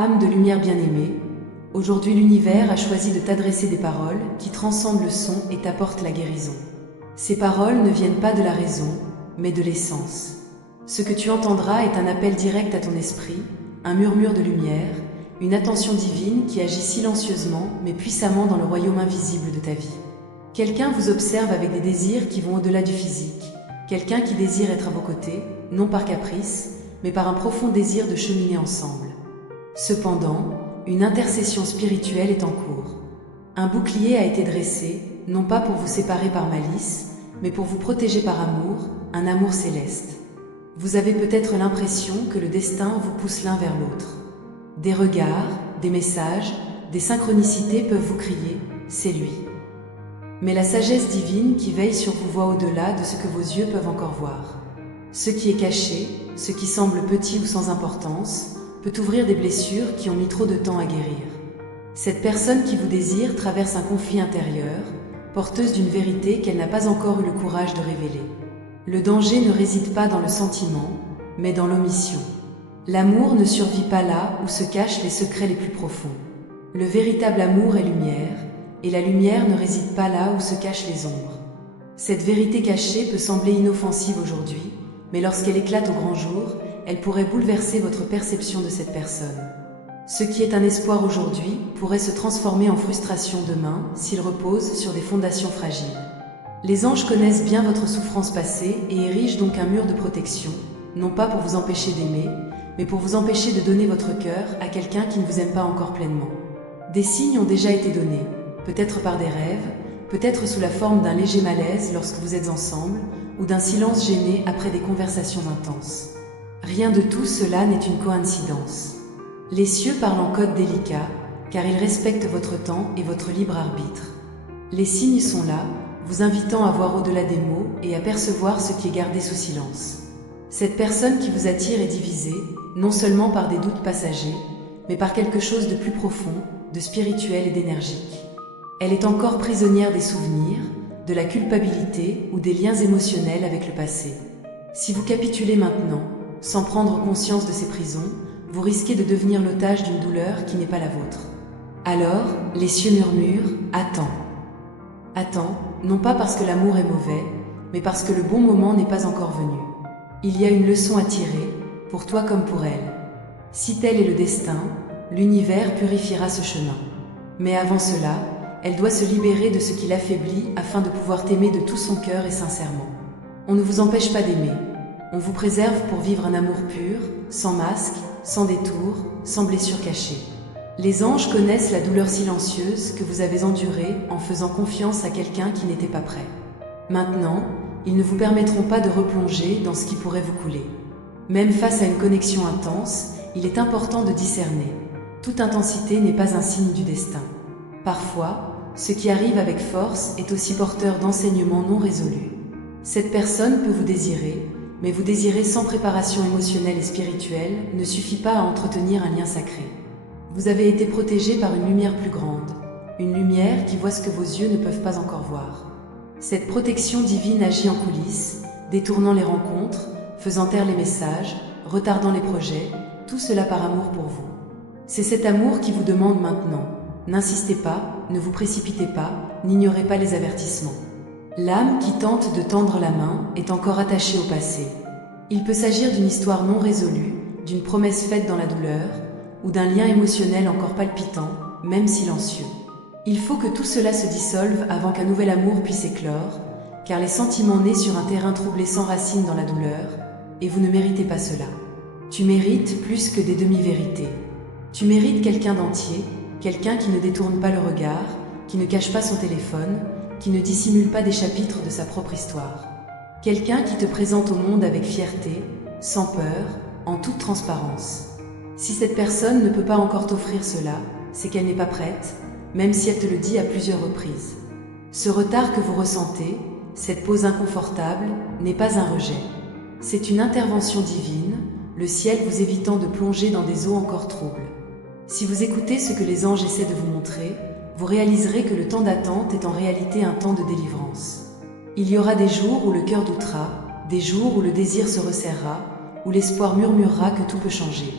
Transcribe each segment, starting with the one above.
Âme de lumière bien-aimée, aujourd'hui l'univers a choisi de t'adresser des paroles qui transcendent le son et t'apportent la guérison. Ces paroles ne viennent pas de la raison, mais de l'essence. Ce que tu entendras est un appel direct à ton esprit, un murmure de lumière, une attention divine qui agit silencieusement mais puissamment dans le royaume invisible de ta vie. Quelqu'un vous observe avec des désirs qui vont au-delà du physique, quelqu'un qui désire être à vos côtés, non par caprice, mais par un profond désir de cheminer ensemble. Cependant, une intercession spirituelle est en cours. Un bouclier a été dressé, non pas pour vous séparer par malice, mais pour vous protéger par amour, un amour céleste. Vous avez peut-être l'impression que le destin vous pousse l'un vers l'autre. Des regards, des messages, des synchronicités peuvent vous crier « c'est lui ». Mais la sagesse divine qui veille sur vous voit au-delà de ce que vos yeux peuvent encore voir. Ce qui est caché, ce qui semble petit ou sans importance, peut ouvrir des blessures qui ont mis trop de temps à guérir. Cette personne qui vous désire traverse un conflit intérieur, porteuse d'une vérité qu'elle n'a pas encore eu le courage de révéler. Le danger ne réside pas dans le sentiment, mais dans l'omission. L'amour ne survit pas là où se cachent les secrets les plus profonds. Le véritable amour est lumière, et la lumière ne réside pas là où se cachent les ombres. Cette vérité cachée peut sembler inoffensive aujourd'hui, mais lorsqu'elle éclate au grand jour, elle pourrait bouleverser votre perception de cette personne. Ce qui est un espoir aujourd'hui pourrait se transformer en frustration demain s'il repose sur des fondations fragiles. Les anges connaissent bien votre souffrance passée et érigent donc un mur de protection, non pas pour vous empêcher d'aimer, mais pour vous empêcher de donner votre cœur à quelqu'un qui ne vous aime pas encore pleinement. Des signes ont déjà été donnés, peut-être par des rêves, peut-être sous la forme d'un léger malaise lorsque vous êtes ensemble, ou d'un silence gêné après des conversations intenses. Rien de tout cela n'est une coïncidence. Les cieux parlent en code délicat, car ils respectent votre temps et votre libre arbitre. Les signes sont là, vous invitant à voir au-delà des mots et à percevoir ce qui est gardé sous silence. Cette personne qui vous attire est divisée, non seulement par des doutes passagers, mais par quelque chose de plus profond, de spirituel et d'énergique. Elle est encore prisonnière des souvenirs, de la culpabilité ou des liens émotionnels avec le passé. Si vous capitulez maintenant, sans prendre conscience de ces prisons, vous risquez de devenir l'otage d'une douleur qui n'est pas la vôtre. Alors, les cieux murmurent « Attends ». Attends, non pas parce que l'amour est mauvais, mais parce que le bon moment n'est pas encore venu. Il y a une leçon à tirer, pour toi comme pour elle. Si tel est le destin, l'univers purifiera ce chemin. Mais avant cela, elle doit se libérer de ce qui l'affaiblit afin de pouvoir t'aimer de tout son cœur et sincèrement. On ne vous empêche pas d'aimer. On vous préserve pour vivre un amour pur, sans masque, sans détour, sans blessure cachée. Les anges connaissent la douleur silencieuse que vous avez endurée en faisant confiance à quelqu'un qui n'était pas prêt. Maintenant, ils ne vous permettront pas de replonger dans ce qui pourrait vous couler. Même face à une connexion intense, il est important de discerner. Toute intensité n'est pas un signe du destin. Parfois, ce qui arrive avec force est aussi porteur d'enseignements non résolus. Cette personne peut vous désirer, mais vous désirer sans préparation émotionnelle et spirituelle ne suffit pas à entretenir un lien sacré. Vous avez été protégé par une lumière plus grande, une lumière qui voit ce que vos yeux ne peuvent pas encore voir. Cette protection divine agit en coulisses, détournant les rencontres, faisant taire les messages, retardant les projets, tout cela par amour pour vous. C'est cet amour qui vous demande maintenant. N'insistez pas, ne vous précipitez pas, n'ignorez pas les avertissements. L'âme qui tente de tendre la main est encore attachée au passé. Il peut s'agir d'une histoire non résolue, d'une promesse faite dans la douleur, ou d'un lien émotionnel encore palpitant, même silencieux. Il faut que tout cela se dissolve avant qu'un nouvel amour puisse éclore, car les sentiments nés sur un terrain troublé s'enracinent dans la douleur, et vous ne méritez pas cela. Tu mérites plus que des demi-vérités. Tu mérites quelqu'un d'entier, quelqu'un qui ne détourne pas le regard, qui ne cache pas son téléphone, qui ne dissimule pas des chapitres de sa propre histoire. Quelqu'un qui te présente au monde avec fierté, sans peur, en toute transparence. Si cette personne ne peut pas encore t'offrir cela, c'est qu'elle n'est pas prête, même si elle te le dit à plusieurs reprises. Ce retard que vous ressentez, cette pause inconfortable, n'est pas un rejet. C'est une intervention divine, le ciel vous évitant de plonger dans des eaux encore troubles. Si vous écoutez ce que les anges essaient de vous montrer, vous réaliserez que le temps d'attente est en réalité un temps de délivrance. Il y aura des jours où le cœur doutera, des jours où le désir se resserrera, où l'espoir murmurera que tout peut changer.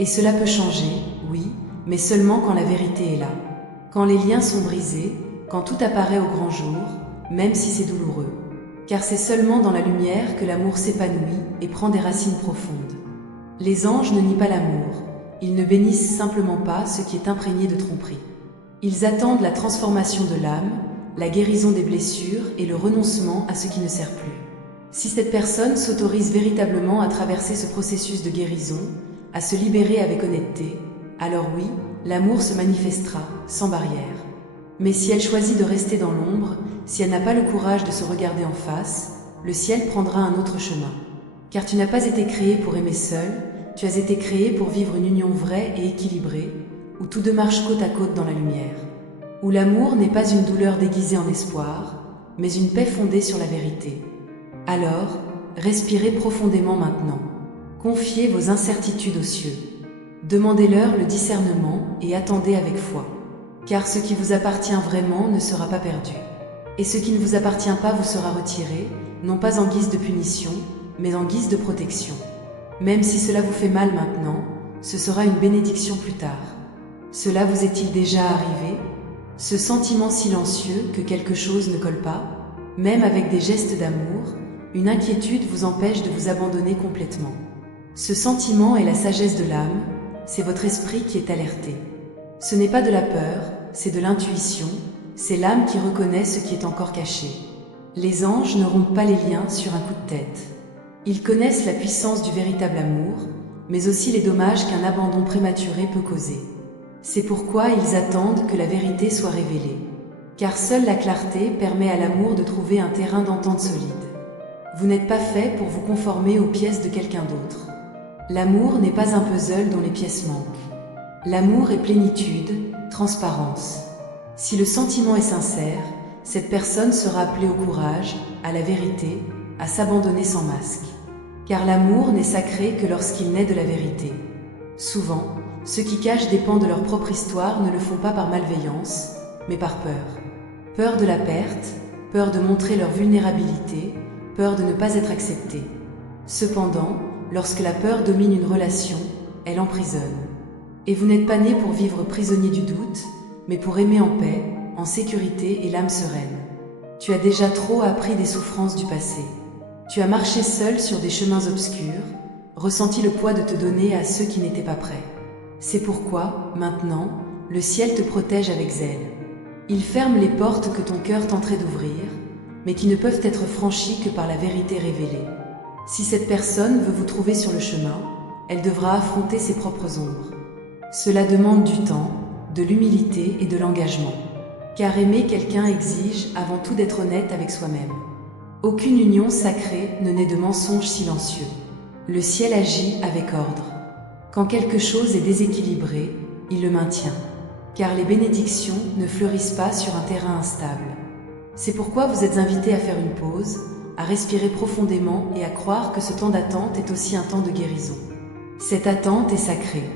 Et cela peut changer, oui, mais seulement quand la vérité est là. Quand les liens sont brisés, quand tout apparaît au grand jour, même si c'est douloureux. Car c'est seulement dans la lumière que l'amour s'épanouit et prend des racines profondes. Les anges ne nient pas l'amour, ils ne bénissent simplement pas ce qui est imprégné de tromperie. Ils attendent la transformation de l'âme, la guérison des blessures et le renoncement à ce qui ne sert plus. Si cette personne s'autorise véritablement à traverser ce processus de guérison, à se libérer avec honnêteté, alors oui, l'amour se manifestera, sans barrière. Mais si elle choisit de rester dans l'ombre, si elle n'a pas le courage de se regarder en face, le ciel prendra un autre chemin. Car tu n'as pas été créé pour aimer seul, tu as été créé pour vivre une union vraie et équilibrée, où tous deux marchent côte à côte dans la lumière. Où l'amour n'est pas une douleur déguisée en espoir, mais une paix fondée sur la vérité. Alors, respirez profondément maintenant. Confiez vos incertitudes aux cieux. Demandez-leur le discernement et attendez avec foi. Car ce qui vous appartient vraiment ne sera pas perdu. Et ce qui ne vous appartient pas vous sera retiré, non pas en guise de punition, mais en guise de protection. Même si cela vous fait mal maintenant, ce sera une bénédiction plus tard. Cela vous est-il déjà arrivé? Ce sentiment silencieux que quelque chose ne colle pas, même avec des gestes d'amour, une inquiétude vous empêche de vous abandonner complètement. Ce sentiment est la sagesse de l'âme, c'est votre esprit qui est alerté. Ce n'est pas de la peur, c'est de l'intuition, c'est l'âme qui reconnaît ce qui est encore caché. Les anges ne rompent pas les liens sur un coup de tête. Ils connaissent la puissance du véritable amour, mais aussi les dommages qu'un abandon prématuré peut causer. C'est pourquoi ils attendent que la vérité soit révélée. Car seule la clarté permet à l'amour de trouver un terrain d'entente solide. Vous n'êtes pas fait pour vous conformer aux pièces de quelqu'un d'autre. L'amour n'est pas un puzzle dont les pièces manquent. L'amour est plénitude, transparence. Si le sentiment est sincère, cette personne sera appelée au courage, à la vérité, à s'abandonner sans masque. Car l'amour n'est sacré que lorsqu'il naît de la vérité. Souvent, ceux qui cachent des pans de leur propre histoire ne le font pas par malveillance, mais par peur. Peur de la perte, peur de montrer leur vulnérabilité, peur de ne pas être acceptés. Cependant, lorsque la peur domine une relation, elle emprisonne. Et vous n'êtes pas né pour vivre prisonnier du doute, mais pour aimer en paix, en sécurité et l'âme sereine. Tu as déjà trop appris des souffrances du passé. Tu as marché seul sur des chemins obscurs, ressenti le poids de te donner à ceux qui n'étaient pas prêts. C'est pourquoi, maintenant, le ciel te protège avec zèle. Il ferme les portes que ton cœur tenterait d'ouvrir, mais qui ne peuvent être franchies que par la vérité révélée. Si cette personne veut vous trouver sur le chemin, elle devra affronter ses propres ombres. Cela demande du temps, de l'humilité et de l'engagement. Car aimer quelqu'un exige avant tout d'être honnête avec soi-même. Aucune union sacrée ne naît de mensonges silencieux. Le ciel agit avec ordre. Quand quelque chose est déséquilibré, il le maintient. Car les bénédictions ne fleurissent pas sur un terrain instable. C'est pourquoi vous êtes invité à faire une pause, à respirer profondément et à croire que ce temps d'attente est aussi un temps de guérison. Cette attente est sacrée.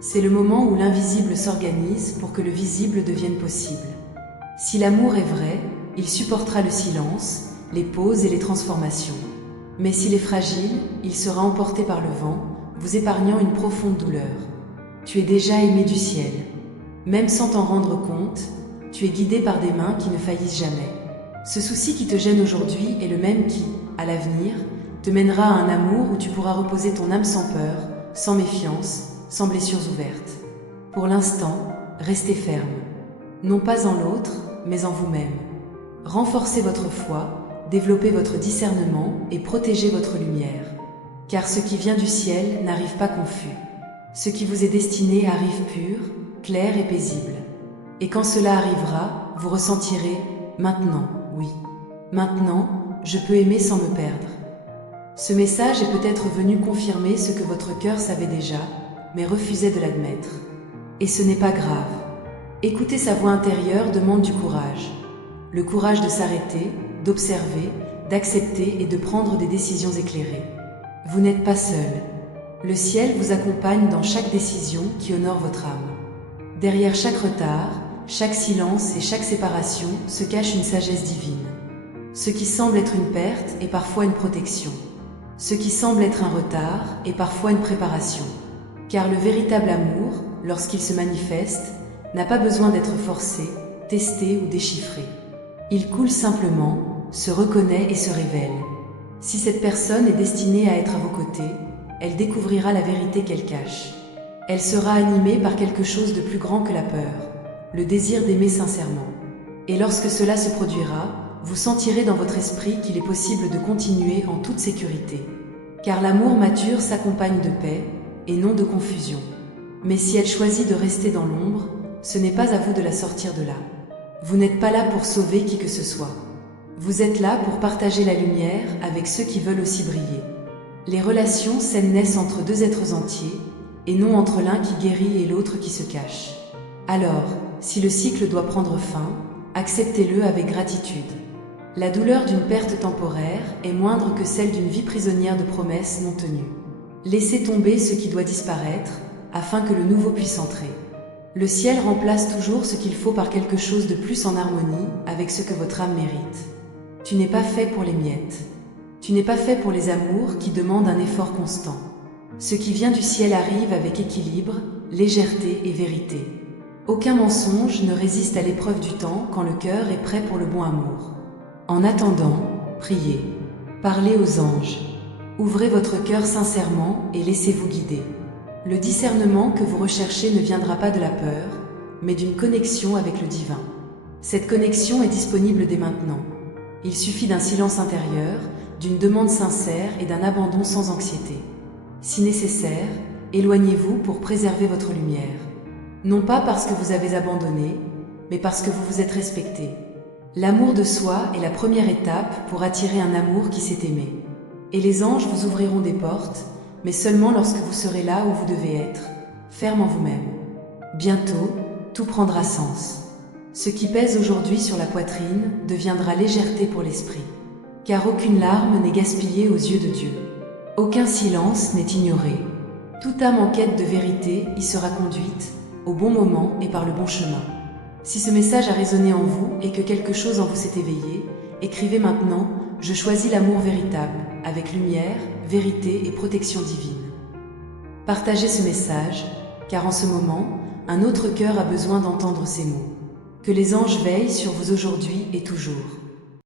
C'est le moment où l'invisible s'organise pour que le visible devienne possible. Si l'amour est vrai, il supportera le silence, les pauses et les transformations. Mais s'il est fragile, il sera emporté par le vent, vous épargnant une profonde douleur. Tu es déjà aimé du ciel. Même sans t'en rendre compte, tu es guidé par des mains qui ne faillissent jamais. Ce souci qui te gêne aujourd'hui est le même qui, à l'avenir, te mènera à un amour où tu pourras reposer ton âme sans peur, sans méfiance, sans blessures ouvertes. Pour l'instant, restez ferme. Non pas en l'autre, mais en vous-même. Renforcez votre foi, développez votre discernement et protégez votre lumière. Car ce qui vient du ciel n'arrive pas confus. Ce qui vous est destiné arrive pur, clair et paisible. Et quand cela arrivera, vous ressentirez « maintenant, oui. Maintenant, je peux aimer sans me perdre ». Ce message est peut-être venu confirmer ce que votre cœur savait déjà, mais refusait de l'admettre. Et ce n'est pas grave. Écouter sa voix intérieure demande du courage. Le courage de s'arrêter, d'observer, d'accepter et de prendre des décisions éclairées. Vous n'êtes pas seul. Le ciel vous accompagne dans chaque décision qui honore votre âme. Derrière chaque retard, chaque silence et chaque séparation se cache une sagesse divine. Ce qui semble être une perte est parfois une protection. Ce qui semble être un retard est parfois une préparation. Car le véritable amour, lorsqu'il se manifeste, n'a pas besoin d'être forcé, testé ou déchiffré. Il coule simplement, se reconnaît et se révèle. Si cette personne est destinée à être à vos côtés, elle découvrira la vérité qu'elle cache. Elle sera animée par quelque chose de plus grand que la peur, le désir d'aimer sincèrement. Et lorsque cela se produira, vous sentirez dans votre esprit qu'il est possible de continuer en toute sécurité. Car l'amour mature s'accompagne de paix et non de confusion. Mais si elle choisit de rester dans l'ombre, ce n'est pas à vous de la sortir de là. Vous n'êtes pas là pour sauver qui que ce soit. Vous êtes là pour partager la lumière avec ceux qui veulent aussi briller. Les relations saines naissent entre deux êtres entiers, et non entre l'un qui guérit et l'autre qui se cache. Alors, si le cycle doit prendre fin, acceptez-le avec gratitude. La douleur d'une perte temporaire est moindre que celle d'une vie prisonnière de promesses non tenues. Laissez tomber ce qui doit disparaître, afin que le nouveau puisse entrer. Le ciel remplace toujours ce qu'il faut par quelque chose de plus en harmonie avec ce que votre âme mérite. Tu n'es pas fait pour les miettes. Tu n'es pas fait pour les amours qui demandent un effort constant. Ce qui vient du ciel arrive avec équilibre, légèreté et vérité. Aucun mensonge ne résiste à l'épreuve du temps quand le cœur est prêt pour le bon amour. En attendant, priez. Parlez aux anges. Ouvrez votre cœur sincèrement et laissez-vous guider. Le discernement que vous recherchez ne viendra pas de la peur, mais d'une connexion avec le divin. Cette connexion est disponible dès maintenant. Il suffit d'un silence intérieur, d'une demande sincère et d'un abandon sans anxiété. Si nécessaire, éloignez-vous pour préserver votre lumière. Non pas parce que vous avez abandonné, mais parce que vous vous êtes respecté. L'amour de soi est la première étape pour attirer un amour qui s'est aimé. Et les anges vous ouvriront des portes, mais seulement lorsque vous serez là où vous devez être, ferme en vous-même. Bientôt, tout prendra sens. Ce qui pèse aujourd'hui sur la poitrine deviendra légèreté pour l'esprit. Car aucune larme n'est gaspillée aux yeux de Dieu. Aucun silence n'est ignoré. Toute âme en quête de vérité y sera conduite, au bon moment et par le bon chemin. Si ce message a résonné en vous et que quelque chose en vous s'est éveillé, écrivez maintenant « Je choisis l'amour véritable » avec lumière, vérité et protection divine. Partagez ce message, car en ce moment, un autre cœur a besoin d'entendre ces mots. Que les anges veillent sur vous aujourd'hui et toujours.